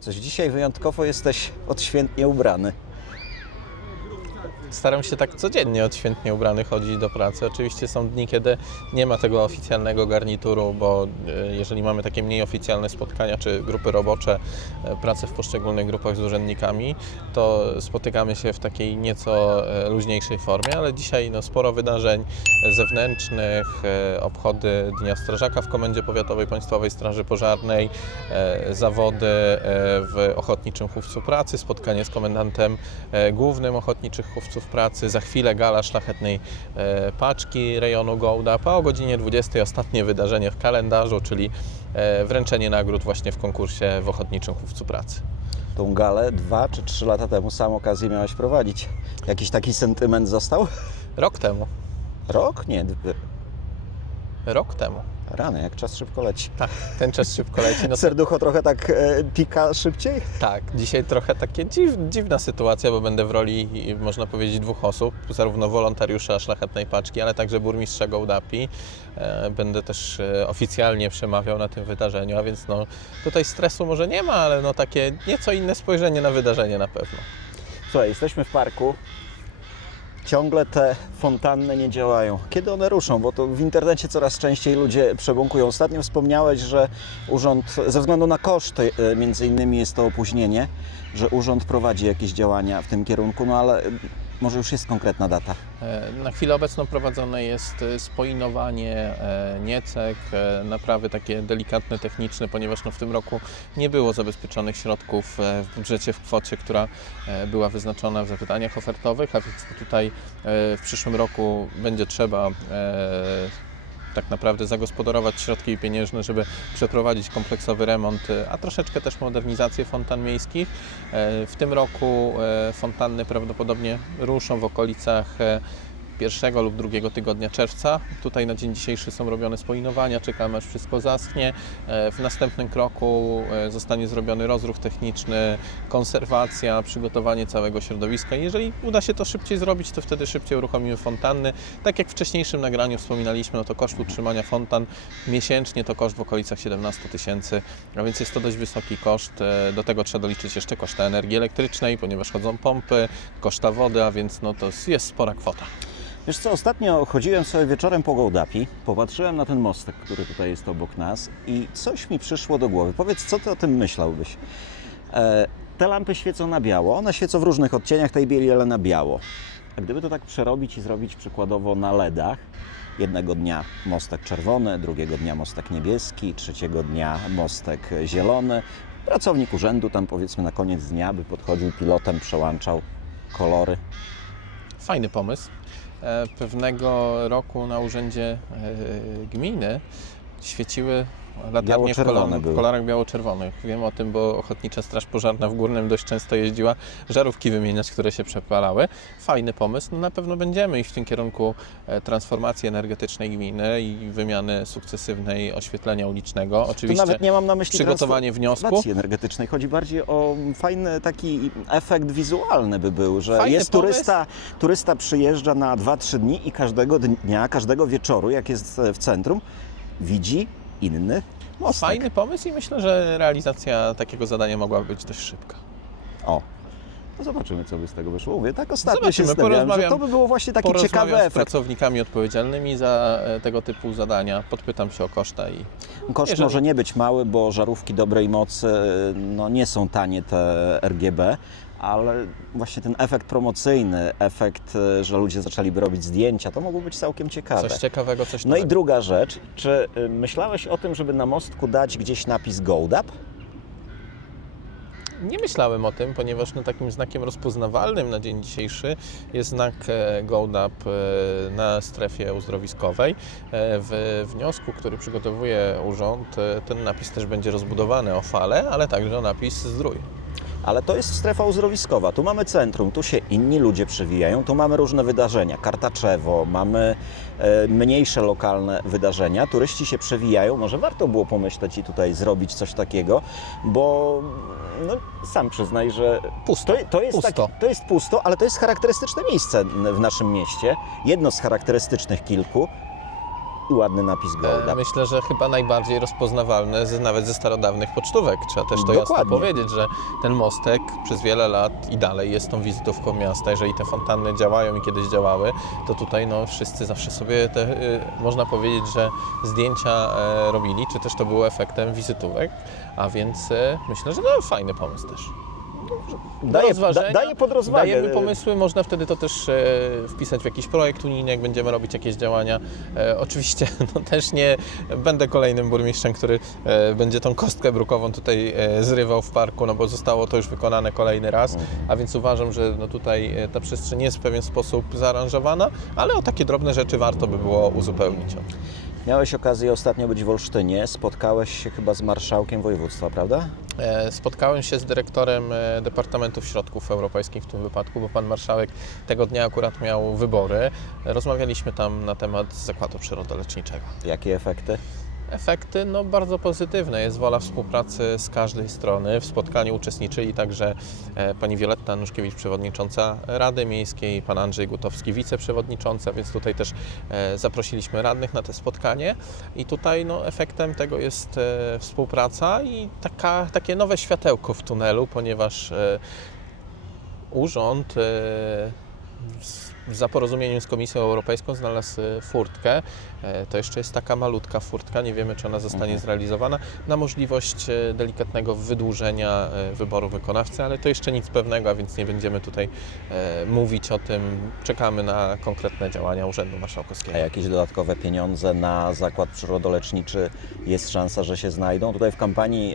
Coś dzisiaj wyjątkowo jesteś odświętnie ubrany. Staram się tak codziennie odświętnie ubrany chodzić do pracy. Oczywiście są dni, kiedy nie ma tego oficjalnego garnituru, bo e, jeżeli mamy takie mniej oficjalne spotkania czy grupy robocze, e, pracę w poszczególnych grupach z urzędnikami, to spotykamy się w takiej nieco e, luźniejszej formie, ale dzisiaj no, sporo wydarzeń zewnętrznych, e, obchody Dnia Strażaka w Komendzie Powiatowej Państwowej Straży Pożarnej, e, zawody e, w Ochotniczym Chówcu Pracy, spotkanie z komendantem głównym Ochotniczych Chówców Pracy, za chwilę gala szlachetnej paczki rejonu Gołdap, a o godzinie 20 ostatnie wydarzenie w kalendarzu, czyli wręczenie nagród właśnie w konkursie w Ochotniczym Chówcu Pracy. Tą galę dwa czy trzy lata temu sam okazję miałeś prowadzić. Jakiś taki sentyment został? Rok temu. Rok? Nie, Rok temu. rany, jak czas szybko leci. Tak, ten czas szybko leci. No Serducho trochę tak e, pika szybciej? Tak, dzisiaj trochę takie dziw, dziwna sytuacja, bo będę w roli, można powiedzieć, dwóch osób, zarówno wolontariusza Szlachetnej Paczki, ale także burmistrza Gołdapi. E, Będę też e, oficjalnie przemawiał na tym wydarzeniu, a więc no, tutaj stresu może nie ma, ale no takie nieco inne spojrzenie na wydarzenie na pewno. Słuchaj, jesteśmy w parku. Ciągle te fontanny nie działają. Kiedy one ruszą? Bo to w internecie coraz częściej ludzie przebąkują. Ostatnio wspomniałeś, że urząd, ze względu na koszty, e, między innymi jest to opóźnienie, że urząd prowadzi jakieś działania w tym kierunku, no ale może już jest konkretna data. E, Na chwilę obecną prowadzone jest e, spoinowanie e, niecek, naprawy takie delikatne, techniczne, ponieważ no w tym roku nie było zabezpieczonych środków w budżecie w kwocie, która była wyznaczona w zapytaniach ofertowych, a więc tutaj w przyszłym roku będzie trzeba tak naprawdę zagospodarować środki pieniężne, żeby przeprowadzić kompleksowy remont, e, a troszeczkę też modernizację fontan miejskich. E, W tym roku e, fontanny prawdopodobnie ruszą w okolicach e, pierwszego lub drugiego tygodnia czerwca. Tutaj na dzień dzisiejszy są robione spoinowania, czekamy aż wszystko zaschnie. E, W następnym kroku e, zostanie zrobiony rozruch techniczny, konserwacja, przygotowanie całego środowiska. Jeżeli uda się to szybciej zrobić, to wtedy szybciej uruchomimy fontanny. Tak jak w wcześniejszym nagraniu wspominaliśmy, no to koszt utrzymania fontan miesięcznie to koszt w okolicach 17 tysięcy, a więc jest to dość wysoki koszt. E, Do tego trzeba doliczyć jeszcze koszty energii elektrycznej, ponieważ chodzą pompy, koszta wody, a więc no to jest spora kwota. Wiesz co, ostatnio chodziłem sobie wieczorem po Gołdapi, popatrzyłem na ten mostek, który tutaj jest obok nas i coś mi przyszło do głowy. Powiedz, co ty o tym myślałbyś? E, te lampy świecą na biało, one świecą w różnych odcieniach tej bieli, ale na biało. A gdyby to tak przerobić i zrobić przykładowo na LEDach, jednego dnia mostek czerwony, drugiego dnia mostek niebieski, trzeciego dnia mostek zielony, pracownik urzędu tam powiedzmy na koniec dnia by podchodził pilotem, przełączał kolory. Fajny pomysł. E, Pewnego roku na urzędzie e, gminy świeciły latarnie w, Biało-czerwone kolor, były. w kolorach biało-czerwonych. Wiem o tym, bo Ochotnicza Straż Pożarna w Górnym dość często jeździła żarówki wymieniać, które się przepalały. Fajny pomysł. No, na pewno będziemy iść w tym kierunku e, transformacji energetycznej gminy i wymiany sukcesywnej oświetlenia ulicznego. Tu Oczywiście nawet nie mam na myśli przygotowanie wniosku. energetycznej. Chodzi bardziej o fajny taki efekt wizualny by był, że Fajny jest pomysł. turysta, turysta przyjeżdża na 2-3 dni i każdego dnia, każdego wieczoru, jak jest w centrum, widzi inny mostek. Fajny pomysł i myślę, że realizacja takiego zadania mogłaby być dość szybka. O. No zobaczymy, co by z tego wyszło. Mówię, tak ostatnio Zobaczymy, się zastanawiałem, że to by było właśnie taki ciekawy Porozmawiam z efekt. pracownikami odpowiedzialnymi za e, tego typu zadania, podpytam się o koszta i Koszt Jeżeli- może nie być mały, bo żarówki dobrej mocy no, nie są tanie te RGB, ale właśnie ten efekt promocyjny, efekt, e, że ludzie zaczęliby robić zdjęcia, to mogło być całkiem ciekawe. coś ciekawego, coś No i druga rzecz, czy myślałeś o tym, żeby na mostku dać gdzieś napis Gold Up? Nie myślałem o tym, ponieważ no, takim znakiem rozpoznawalnym na dzień dzisiejszy jest znak e, Gold Up e, na strefie uzdrowiskowej. E, W wniosku, który przygotowuje urząd, ten napis też będzie rozbudowany o falę, ale także napis Zdrój. Ale to jest strefa uzdrowiskowa. Tu mamy centrum, tu się inni ludzie przewijają, tu mamy różne wydarzenia. Kartaczewo, mamy e, mniejsze lokalne wydarzenia. Turyści się przewijają. Może warto było pomyśleć i tutaj zrobić coś takiego, bo no, sam przyznaj, że Pusto. to, to, jest Pusto. Taki, to jest pusto, ale to jest charakterystyczne miejsce w naszym mieście. Jedno z charakterystycznych kilku. I ładny napis E, Golda. Myślę, że chyba najbardziej rozpoznawalne z, nawet ze starodawnych pocztówek. Trzeba też to jasno Dokładnie. powiedzieć, że ten mostek przez wiele lat i dalej jest tą wizytówką miasta. Jeżeli te fontanny działają i kiedyś działały, to tutaj no, wszyscy zawsze sobie te, y, można powiedzieć, że zdjęcia e, robili, czy też to było efektem wizytówek, a więc e, myślę, że to fajny pomysł też. Daje, da, daje pod rozwagę. Dajemy pomysły, można wtedy to też e, wpisać w jakiś projekt unijny, jak będziemy robić jakieś działania. E, oczywiście no, też nie będę kolejnym burmistrzem, który e, będzie tą kostkę brukową tutaj e, zrywał w parku, no bo zostało to już wykonane kolejny raz, a więc uważam, że no, tutaj e, ta przestrzeń jest w pewien sposób zaaranżowana, ale o takie drobne rzeczy warto by było uzupełnić. Miałeś okazję ostatnio być w Olsztynie, spotkałeś się chyba z marszałkiem województwa, prawda? E, Spotkałem się z dyrektorem e, Departamentu Środków Europejskich w tym wypadku, bo pan marszałek tego dnia akurat miał wybory. Rozmawialiśmy tam na temat zakładu przyrodoleczniczego. Jakie efekty? Efekty no, bardzo pozytywne. Jest wola współpracy z każdej strony. W spotkaniu uczestniczyli także e, pani Wioletta Nuszkiewicz, przewodnicząca Rady Miejskiej, pan Andrzej Gutowski, wiceprzewodnicząca, więc tutaj też e, zaprosiliśmy radnych na to spotkanie. I tutaj no, efektem tego jest e, współpraca i taka, takie nowe światełko w tunelu, ponieważ urząd za porozumieniem z Komisją Europejską znalazł e, furtkę. E, To jeszcze jest taka malutka furtka, nie wiemy czy ona zostanie Mhm. zrealizowana, na możliwość e, delikatnego wydłużenia wyboru wykonawcy, ale to jeszcze nic pewnego, a więc nie będziemy tutaj mówić o tym. Czekamy na konkretne działania Urzędu Marszałkowskiego. A jakieś dodatkowe pieniądze na zakład przyrodoleczniczy jest szansa, że się znajdą? Tutaj w kampanii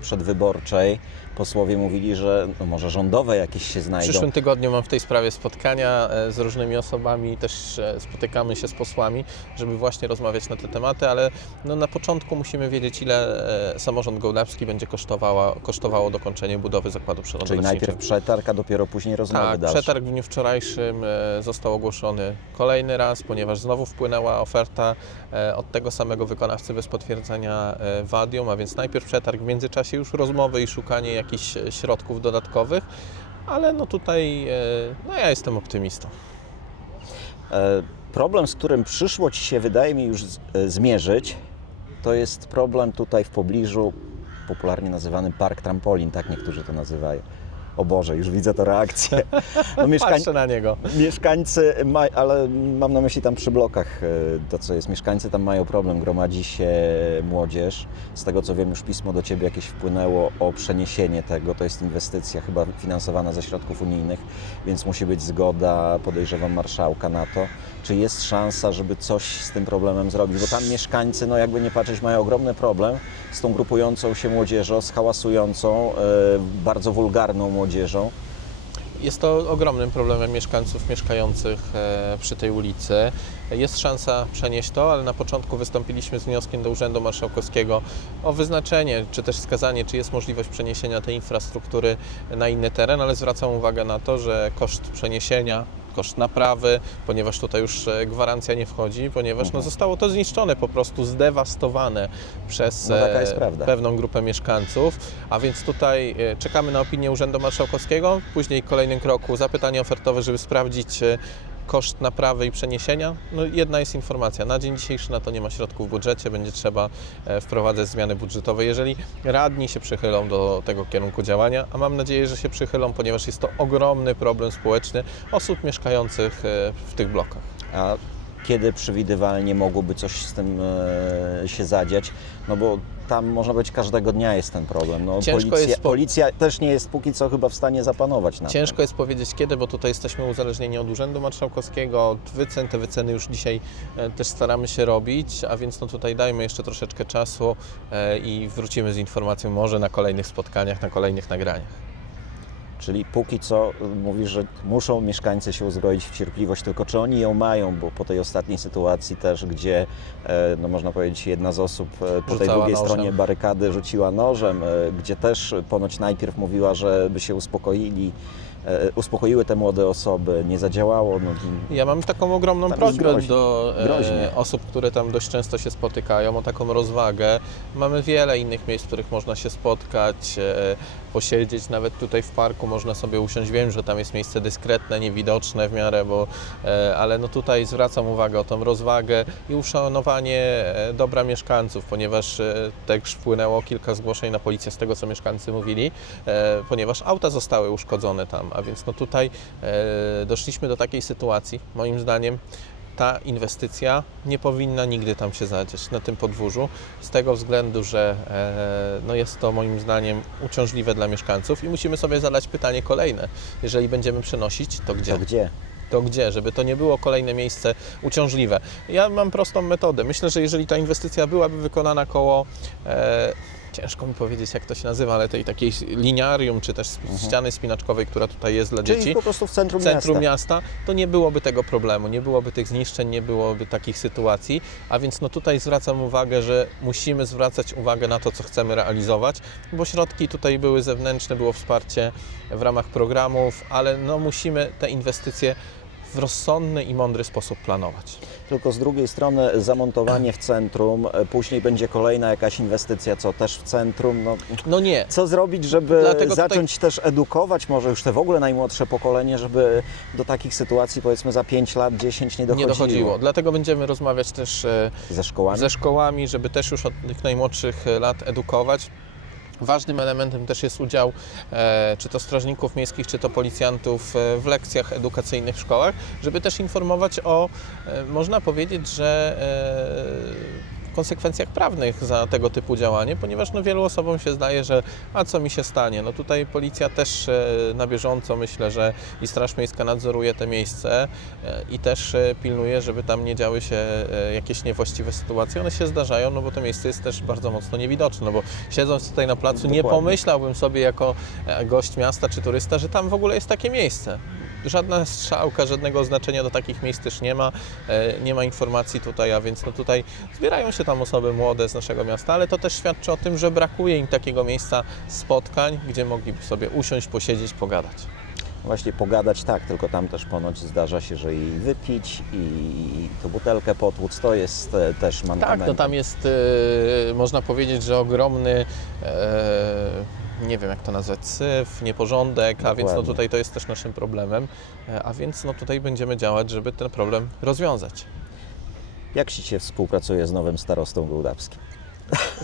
przedwyborczej posłowie mówili, że no może rządowe jakieś się W znajdą. przyszłym tygodniu mam w tej sprawie spotkania e, z różnymi osobami, też e, spotykamy się z posłami, żeby właśnie rozmawiać na te tematy, ale no na początku musimy wiedzieć, ile e, samorząd gołdawski będzie kosztowała, kosztowało dokończenie budowy zakładu Czyli przyrodoleczniczego. najpierw przetarg, a dopiero później rozmowy Tak, dalsze. przetarg w dniu wczorajszym został ogłoszony kolejny raz, ponieważ znowu wpłynęła oferta od tego samego wykonawcy bez potwierdzenia wadium, a więc najpierw przetarg, w międzyczasie już rozmowy i szukanie jakichś e, środków dodatkowych, ale no tutaj e, no ja jestem optymistą. E, Problem, z którym przyszło Ci się, wydaje mi, już zmierzyć, to jest problem tutaj w pobliżu, popularnie nazywany park trampolin, tak niektórzy to nazywają. O Boże, już widzę tę reakcję. No, mieszkań, Patrzę na niego. mieszkańcy, ma, ale mam na myśli tam przy blokach e, to, co jest. Mieszkańcy tam mają problem, gromadzi się młodzież. Z tego co wiem, już pismo do Ciebie jakieś wpłynęło o przeniesienie tego. To jest inwestycja chyba finansowana ze środków unijnych, więc musi być zgoda, podejrzewam, marszałka na to. Czy jest szansa, żeby coś z tym problemem zrobić? Bo tam mieszkańcy, no jakby nie patrzeć, mają ogromny problem z tą grupującą się młodzieżą, z hałasującą, e, bardzo wulgarną młodzieżą. Jest to ogromnym problemem mieszkańców mieszkających e, przy tej ulicy. Jest szansa przenieść to, ale na początku wystąpiliśmy z wnioskiem do Urzędu Marszałkowskiego o wyznaczenie, czy też wskazanie, czy jest możliwość przeniesienia tej infrastruktury na inny teren, ale zwracam uwagę na to, że koszt przeniesienia koszt naprawy, ponieważ tutaj już e, gwarancja nie wchodzi, ponieważ no, Mhm. zostało to zniszczone, po prostu zdewastowane przez No, e, pewną grupę mieszkańców, a więc tutaj e, czekamy na opinię Urzędu Marszałkowskiego, później w kolejnym kroku zapytanie ofertowe, żeby sprawdzić koszt naprawy i przeniesienia. No jedna jest informacja, na dzień dzisiejszy na to nie ma środków w budżecie, będzie trzeba e, wprowadzać zmiany budżetowe, jeżeli radni się przychylą do tego kierunku działania, a mam nadzieję, że się przychylą, ponieważ jest to ogromny problem społeczny osób mieszkających e, w tych blokach. A kiedy przewidywalnie mogłoby coś z tym e, się zadziać? No bo tam można być każdego dnia jest ten problem. No, policja, jest po- policja też nie jest póki co chyba w stanie zapanować na Ciężko jest powiedzieć kiedy, bo tutaj jesteśmy uzależnieni od Urzędu Marszałkowskiego, od wycen. Te wyceny już dzisiaj e, też staramy się robić, a więc no tutaj dajmy jeszcze troszeczkę czasu e, i wrócimy z informacją może na kolejnych spotkaniach, na kolejnych nagraniach. Czyli póki co mówisz, że muszą mieszkańcy się uzbroić w cierpliwość, tylko czy oni ją mają, bo po tej ostatniej sytuacji też, gdzie e, no można powiedzieć jedna z osób e, po tej drugiej nożem. stronie barykady rzuciła nożem, e, gdzie też ponoć najpierw mówiła, żeby się uspokoili, uspokoiły te młode osoby, nie zadziałało. No, Ja mam taką ogromną Tam prośbę do Groźnie. e, osób, które tam dość często się spotykają, o taką rozwagę. Mamy wiele innych miejsc, w których można się spotkać, e, posiedzieć, nawet tutaj w parku można sobie usiąść. Wiem, że tam jest miejsce dyskretne, niewidoczne w miarę, bo, e, ale no tutaj zwracam uwagę o tą rozwagę i uszanowanie e, dobra mieszkańców, ponieważ e, też wpłynęło kilka zgłoszeń na policję z tego, co mieszkańcy mówili, e, ponieważ auta zostały uszkodzone tam, a więc no tutaj e, doszliśmy do takiej sytuacji, moim zdaniem, ta inwestycja nie powinna nigdy tam się zadzieć, na tym podwórzu, z tego względu, że e, no jest to moim zdaniem uciążliwe dla mieszkańców i musimy sobie zadać pytanie kolejne. Jeżeli będziemy przenosić, to gdzie? to gdzie? To gdzie? Żeby to nie było kolejne miejsce uciążliwe. Ja mam prostą metodę. Myślę, że jeżeli ta inwestycja byłaby wykonana koło e, ciężko mi powiedzieć, jak to się nazywa, ale tej takiej liniarium, czy też sp- ściany spinaczkowej, która tutaj jest dla Czyli dzieci po prostu w centrum, centrum miasta. miasta, to nie byłoby tego problemu, nie byłoby tych zniszczeń, nie byłoby takich sytuacji. A więc no tutaj zwracam uwagę, że musimy zwracać uwagę na to, co chcemy realizować, bo środki tutaj były zewnętrzne, było wsparcie w ramach programów, ale no musimy te inwestycje w rozsądny i mądry sposób planować. Tylko z drugiej strony zamontowanie w centrum, e, później będzie kolejna jakaś inwestycja, co też w centrum. No, No nie, co zrobić, żeby Dlatego tutaj- zacząć też edukować może już te w ogóle najmłodsze pokolenie, żeby do takich sytuacji powiedzmy za 5 lat, 10 nie nie dochodziło? dochodziło. Dlatego będziemy rozmawiać też e, Ze szkołami? ze szkołami, żeby też już od tych najmłodszych e, lat edukować. Ważnym elementem też jest udział e, czy to strażników miejskich, czy to policjantów e, w lekcjach edukacyjnych w szkołach, żeby też informować o, e, można powiedzieć, że konsekwencjach prawnych za tego typu działanie, ponieważ no, wielu osobom się zdaje, że a co mi się stanie? No tutaj policja też e, na bieżąco myślę, że i Straż Miejska nadzoruje te miejsce e, i też e, pilnuje, żeby tam nie działy się jakieś niewłaściwe sytuacje. One się zdarzają, no bo to miejsce jest też bardzo mocno niewidoczne, no bo siedząc tutaj na placu nie Dokładnie. pomyślałbym sobie jako gość miasta czy turysta, że tam w ogóle jest takie miejsce. Żadna strzałka, żadnego oznaczenia do takich miejsc też nie ma, e, nie ma informacji tutaj, a więc no tutaj zbierają się tam osoby młode z naszego miasta, ale to też świadczy o tym, że brakuje im takiego miejsca spotkań, gdzie mogliby sobie usiąść, posiedzieć, pogadać. Właśnie pogadać tak, tylko tam też ponoć zdarza się, że i wypić, i tą butelkę potłuc, to jest e, też mankament. Tak, no tam jest, e, można powiedzieć, że ogromny, nie wiem jak to nazwać, syf, nieporządek, a więc no tutaj to jest też naszym problemem, e, a więc no tutaj będziemy działać, żeby ten problem rozwiązać. Jak się współpracuje z nowym starostą gołdawskim?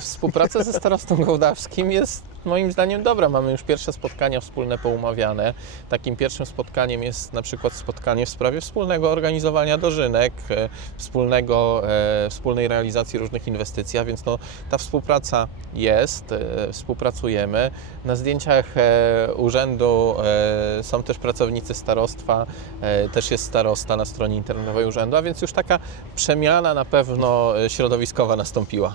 Współpraca ze starostą gołdawskim jest moim zdaniem dobra. Mamy już pierwsze spotkania wspólne poumawiane. Takim pierwszym spotkaniem jest na przykład spotkanie w sprawie wspólnego organizowania dożynek, e, wspólnego, e, wspólnej realizacji różnych inwestycji, a więc no, ta współpraca jest, e, współpracujemy. Na zdjęciach urzędu są też pracownicy starostwa, też jest starosta na stronie internetowej urzędu, a więc już taka przemiana na pewno środowiskowa nastąpiła.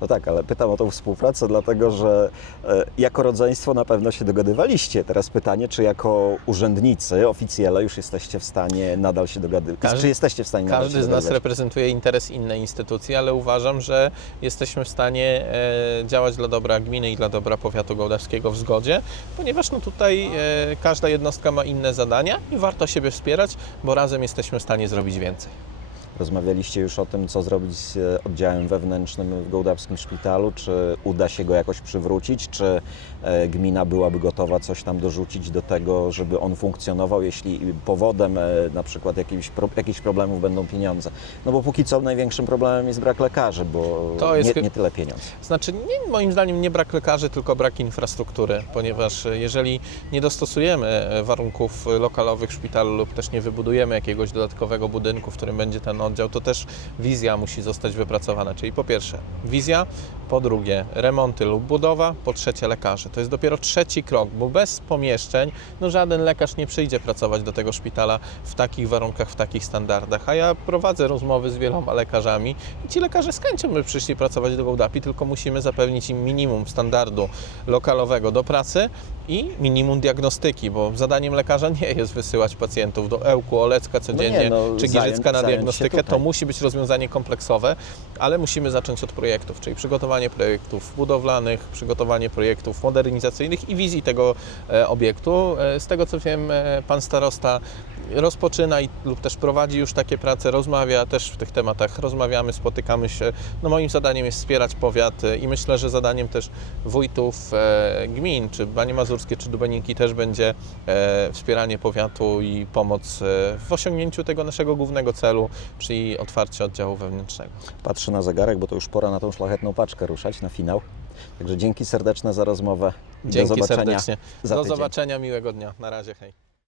No tak, ale pytam o tą współpracę, dlatego że e, jako rodzeństwo na pewno się dogadywaliście. Teraz pytanie, czy jako urzędnicy, oficjele już jesteście w stanie nadal się dogadywać? Każdy- czy jesteście w stanie Każdy z nas reprezentuje interes innej instytucji, ale uważam, że jesteśmy w stanie e, działać dla dobra gminy i dla dobra powiatu gołdawskiego w zgodzie, ponieważ no tutaj e, każda jednostka ma inne zadania i warto siebie wspierać, bo razem jesteśmy w stanie zrobić więcej. Rozmawialiście już o tym, co zrobić z e, oddziałem wewnętrznym w Gołdawskim Szpitalu? Czy uda się go jakoś przywrócić? Czy e, gmina byłaby gotowa coś tam dorzucić do tego, żeby on funkcjonował, jeśli powodem e, na przykład jakichś, jakichś problemów będą pieniądze? No bo póki co największym problemem jest brak lekarzy, bo To jest nie, nie tyle pieniądz. Znaczy, nie, moim zdaniem nie brak lekarzy, tylko brak infrastruktury, ponieważ jeżeli nie dostosujemy warunków lokalowych szpitalu lub też nie wybudujemy jakiegoś dodatkowego budynku, w którym będzie ten oddział, to też wizja musi zostać wypracowana. Czyli po pierwsze wizja, po drugie remonty lub budowa, po trzecie lekarze. To jest dopiero trzeci krok, bo bez pomieszczeń no żaden lekarz nie przyjdzie pracować do tego szpitala w takich warunkach, w takich standardach. A ja prowadzę rozmowy z wieloma lekarzami i ci lekarze z chęcią by przyszli pracować do Gołdapi, tylko musimy zapewnić im minimum standardu lokalowego do pracy i minimum diagnostyki, bo zadaniem lekarza nie jest wysyłać pacjentów do Ełku, Olecka codziennie, no, czy zająć- Giżycka na zająć diagnostykę. To tutaj. musi być rozwiązanie kompleksowe, ale musimy zacząć od projektów, czyli przygotowanie projektów budowlanych, przygotowanie projektów modernizacyjnych i wizji tego e, obiektu. E, Z tego co wiem, e, pan starosta rozpoczyna i, lub też prowadzi już takie prace, rozmawia też w tych tematach, rozmawiamy, spotykamy się. No moim zadaniem jest wspierać powiat i myślę, że zadaniem też wójtów e, gmin, czy Banie Mazurskie, czy Dubeninki też będzie e, wspieranie powiatu i pomoc w osiągnięciu tego naszego głównego celu, czyli otwarcie oddziału wewnętrznego. Patrzę na zegarek, bo to już pora na tą szlachetną paczkę ruszać, na finał. Także dzięki serdeczne za rozmowę. i Dzięki Do zobaczenia serdecznie. Do tydzień. zobaczenia, miłego dnia. Na razie, hej.